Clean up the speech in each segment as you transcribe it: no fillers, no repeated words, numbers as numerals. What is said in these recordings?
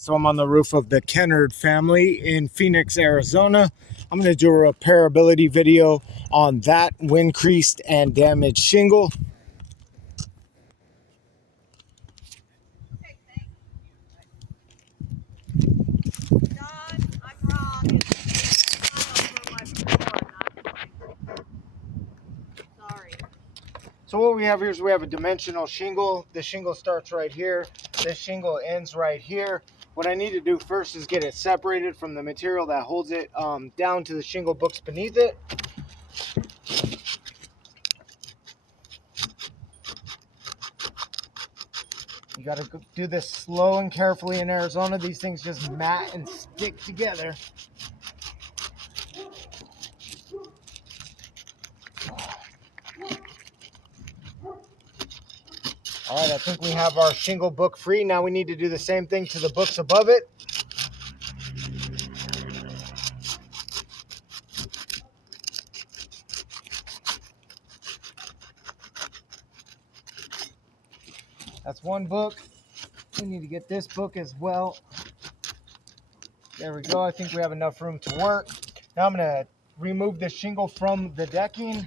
So I'm on the roof of the Kennard family in Phoenix, Arizona. I'm going to do a repairability video on that wind creased and damaged shingle. So what we have here is we have a dimensional shingle. The shingle starts right here. This shingle ends right here. What I need to do first is get it separated from the material that holds it down to the shingle books beneath it. You got to do this slow and carefully in Arizona. These things just mat and stick together. All right, I think we have our shingle book free. Now we need to do the same thing to the books above it. That's one book. We need to get this book as well. There we go. I think we have enough room to work. Now I'm going to remove the shingle from the decking.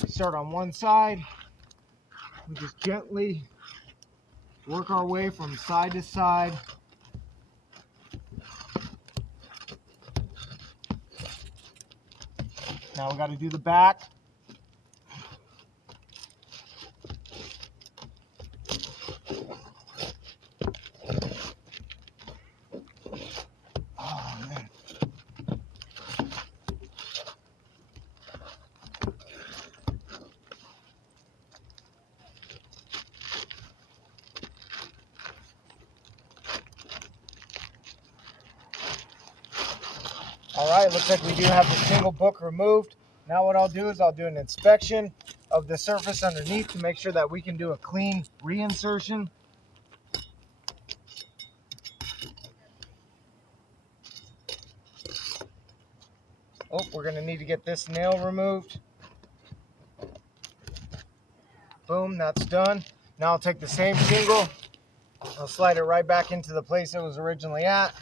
We start on one side. We just gently work our way from side to side. Now we got to do the back. Oh, man. All right, looks like we do have the shingle book removed. Now what I'll do is I'll do an inspection of the surface underneath to make sure that we can do a clean reinsertion. Oh, we're going to need to get this nail removed. Boom, that's done. Now I'll take the same shingle. I'll slide it right back into the place it was originally at.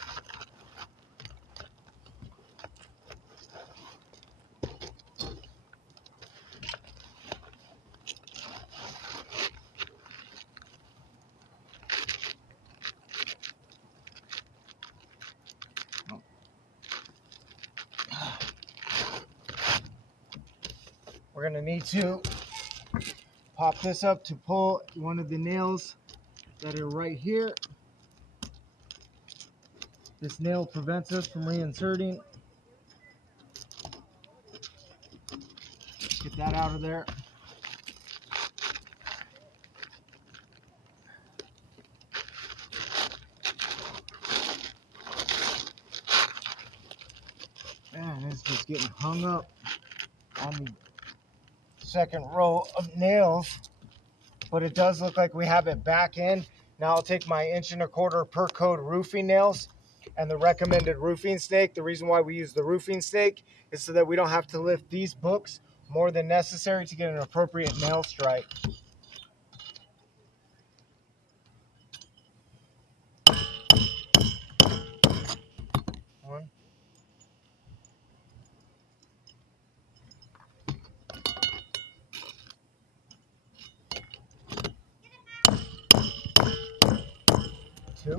We're going to need to pop this up to pull one of the nails that are right here. This nail prevents us from reinserting. Get that out of there. Man, it's just getting hung up on the second row of nails, but it does look like we have it back in. Now I'll take my 1¼ per code roofing nails and the recommended roofing snake. The reason why we use the roofing snake is so that we don't have to lift these books more than necessary to get an appropriate nail strike. One. Two.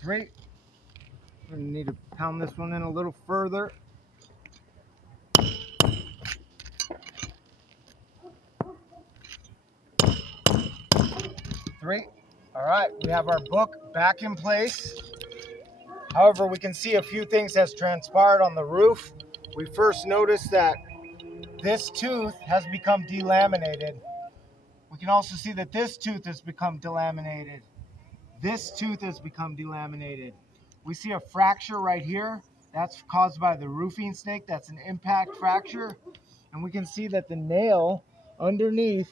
3. We need to pound this one in a little further. 3. All right, we have our book back in place. However, we can see a few things has transpired on the roof. We first noticed that this tooth has become delaminated. We can also see that this tooth has become delaminated. This tooth has become delaminated. We see a fracture right here. That's caused by the roofing snake. That's an impact fracture. And we can see that the nail underneath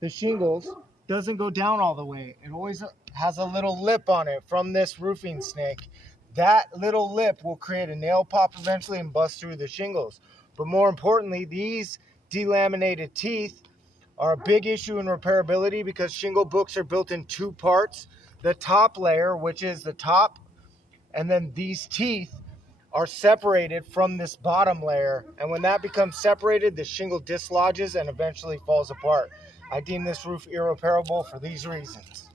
the shingles doesn't go down all the way. It always has a little lip on it from this roofing snake. That little lip will create a nail pop eventually and bust through the shingles. But more importantly, these delaminated teeth are a big issue in repairability because shingle books are built in two parts. The top layer, which is the top, and then these teeth are separated from this bottom layer, and when that becomes separated, the shingle dislodges and eventually falls apart. I deem this roof irreparable for these reasons.